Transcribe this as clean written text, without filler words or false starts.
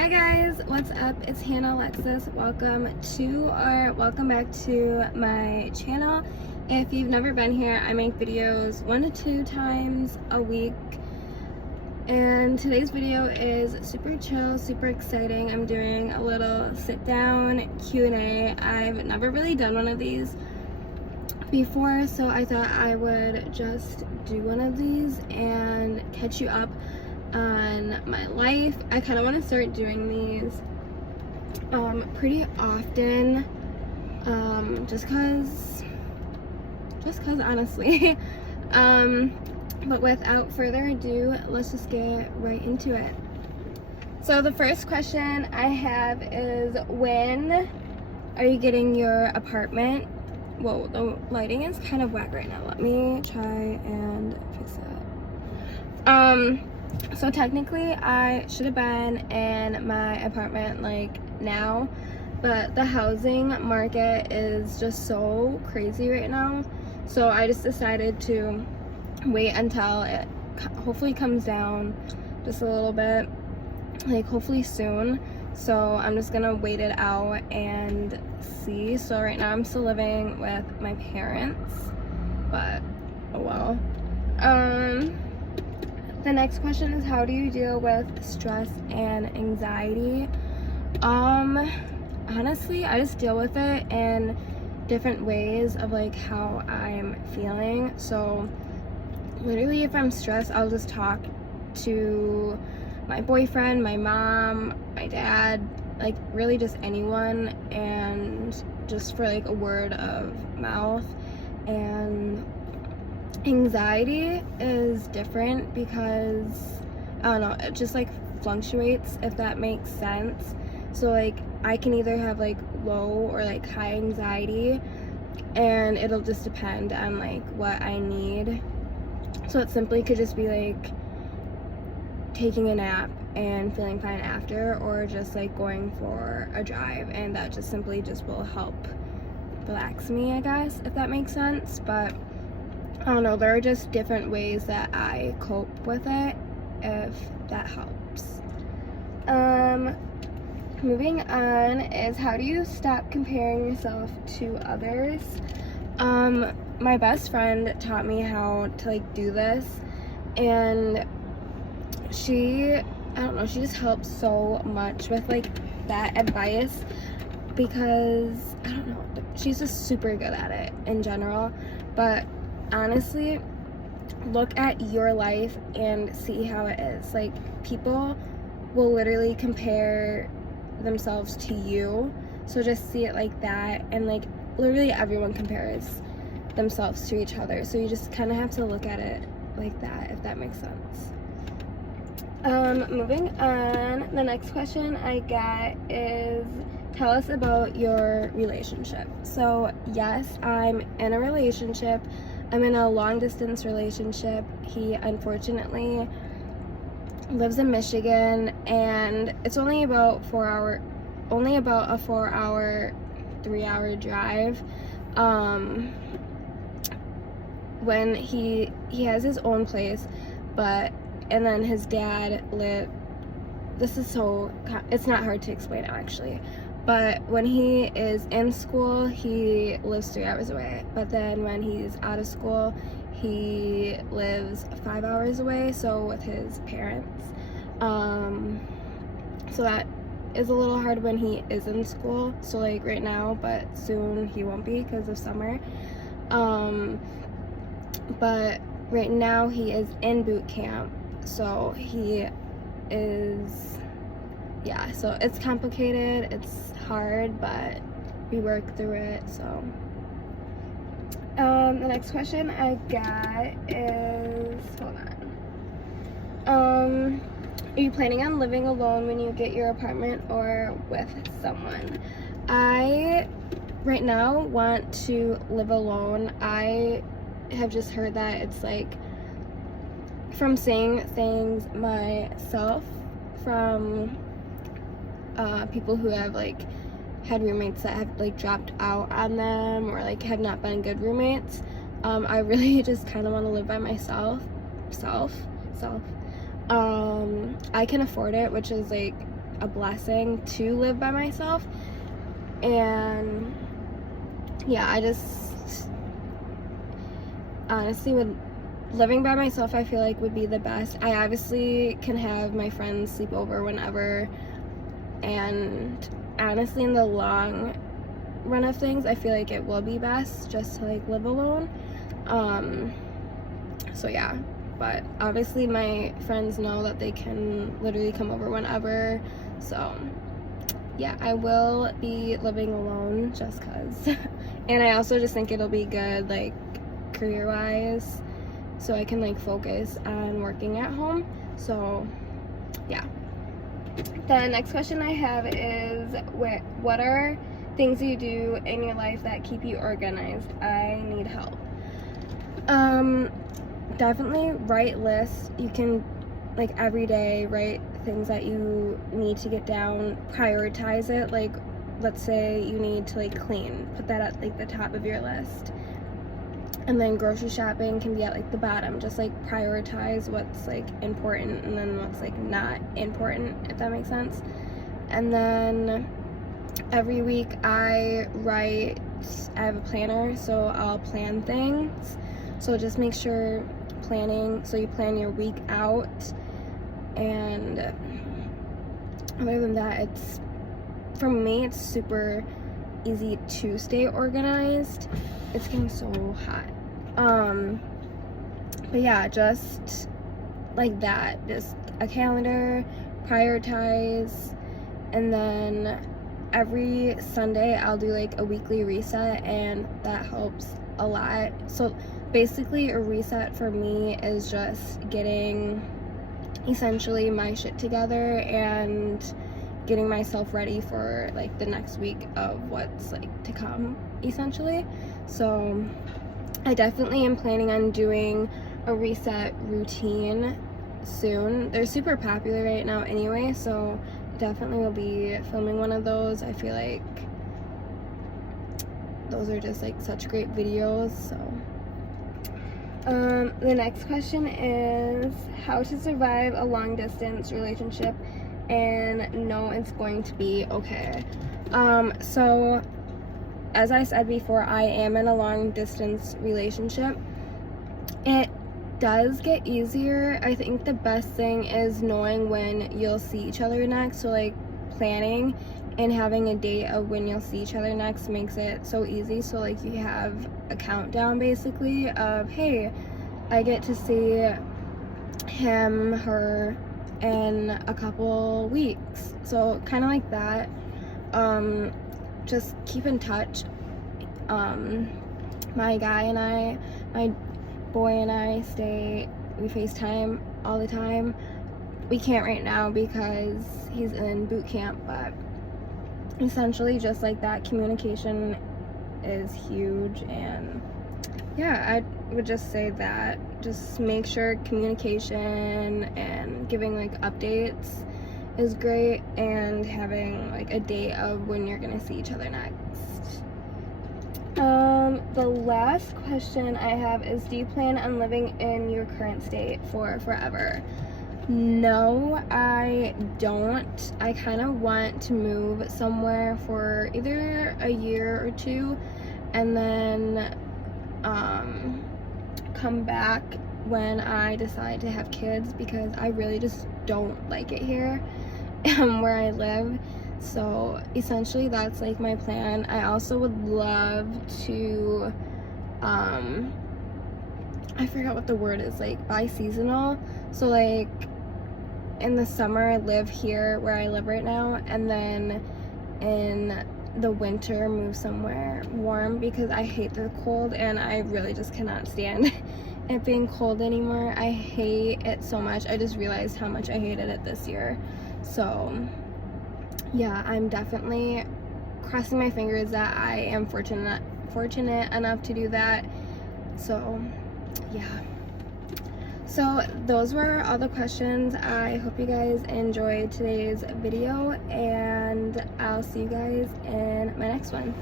Hi guys, what's up? It's Hannah Alexis. Welcome back to my channel. If you've never been here, I make videos 1 to 2 times a week. And today's video is super chill, super exciting. I'm doing a little sit down Q&A. I've never really done one of these before, so I thought I would just do one of these and catch you up on my life. I kind of want to start doing these pretty often, just cause honestly. But without further ado, let's just get right into it. So the first question I have is, when are you getting your apartment? Whoa, the lighting is kind of whack right now. Let me try and fix that. So technically I should have been in my apartment like now, but the housing market is just so crazy right now. So I just decided to wait until it hopefully comes down just a little bit, like hopefully soon. So I'm just gonna wait it out and see. So right now I'm still living with my parents, but oh well. The next question is, how do you deal with stress and anxiety? Honestly, I just deal with it in different ways of like how I'm feeling. So literally if I'm stressed, I'll just talk to my boyfriend, my mom, my dad, like really just anyone, and just for like a word of mouth. And anxiety is different because I don't know, it just like fluctuates, if that makes sense. So like I can either have like low or like high anxiety, and it'll just depend on like what I need. So it simply could just be like taking a nap and feeling fine after, or just like going for a drive, and that just simply just will help relax me, I guess, if that makes sense. But I don't know, there are just different ways that I cope with it, if that helps. Moving on is, how do you stop comparing yourself to others? My best friend taught me how to like do this, and I don't know, she just helps so much with like that advice, because I don't know, she's just super good at it in general. But honestly, look at your life and see how it is. Like, people will literally compare themselves to you, so just see it like that. And like literally everyone compares themselves to each other, so you just kind of have to look at it like that, if that makes sense. Moving on, the next question I got is, tell us about your relationship. So yes, I'm in a relationship. I'm in a long distance relationship. He unfortunately lives in Michigan, and it's only about a 4 hour, 3-hour drive. When he has his own place, and then his dad it's not hard to explain actually, but when he is in school, he lives 3 hours away, but then when he's out of school, he lives 5 hours away, so with his parents. So that is a little hard when he is in school, so like right now, but soon he won't be because of summer. But right now he is in boot camp, so so it's complicated, it's hard, but we work through it. So the next question I got is, hold on, are you planning on living alone when you get your apartment, or with someone? I right now want to live alone. I have just heard that it's like, from seeing things myself from people who have like had roommates that have like dropped out on them, or like have not been good roommates. I really just kind of want to live by myself. I can afford it, which is like a blessing to live by myself. And yeah, I just honestly would, living by myself I feel like would be the best. I obviously can have my friends sleep over whenever, and honestly in the long run of things I feel like it will be best just to like live alone. So yeah, but obviously my friends know that they can literally come over whenever, so yeah, I will be living alone just cause. And I also just think it'll be good like career wise, so I can like focus on working at home. So yeah. The next question I have is, what are things you do in your life that keep you organized? I need help. Definitely write lists. You can like every day write things that you need to get down, prioritize it. Like let's say you need to like clean, put that at like the top of your list. And then grocery shopping can be at like the bottom. Just like prioritize what's like important and then what's like not important, if that makes sense. And then every week I have a planner, so I'll plan things. So just make sure so you plan your week out. And other than that, for me it's super easy to stay organized. It's getting so hot. But yeah, just like that, just a calendar, prioritize, and then every Sunday I'll do like a weekly reset, and that helps a lot. So basically a reset for me is just getting essentially my shit together and getting myself ready for like the next week of what's like to come essentially. So I definitely am planning on doing a reset routine soon. They're super popular right now anyway, so definitely will be filming one of those. I feel like those are just like such great videos. So the next question is how to survive a long distance relationship and know it's going to be okay. So as I said before, I am in a long distance relationship. It does get easier. I think the best thing is knowing when you'll see each other next. So like planning and having a date of when you'll see each other next makes it so easy. So like you have a countdown basically of, hey, I get to see him, her in a couple weeks. So kind of like that. Just keep in touch. My boy and I we FaceTime all the time. We can't right now because he's in boot camp, but essentially just like that, communication is huge. And yeah, I would just say that just make sure communication and giving like updates is great, and having like a date of when you're gonna see each other next. The last question I have is, do you plan on living in your current state for forever? No, I don't. I kind of want to move somewhere for either a year or two and then come back when I decide to have kids, because I really just don't like it here where I live. So essentially that's like my plan. I also would love to I forgot what the word is, like bi-seasonal. So like in the summer live here where I live right now, and then in the winter move somewhere warm, because I hate the cold and I really just cannot stand it being cold anymore. I hate it so much. I just realized how much I hated it this year. So yeah, I'm definitely crossing my fingers that I am fortunate enough to do that. So yeah, so those were all the questions. I hope you guys enjoyed today's video, and I'll see you guys in my next one.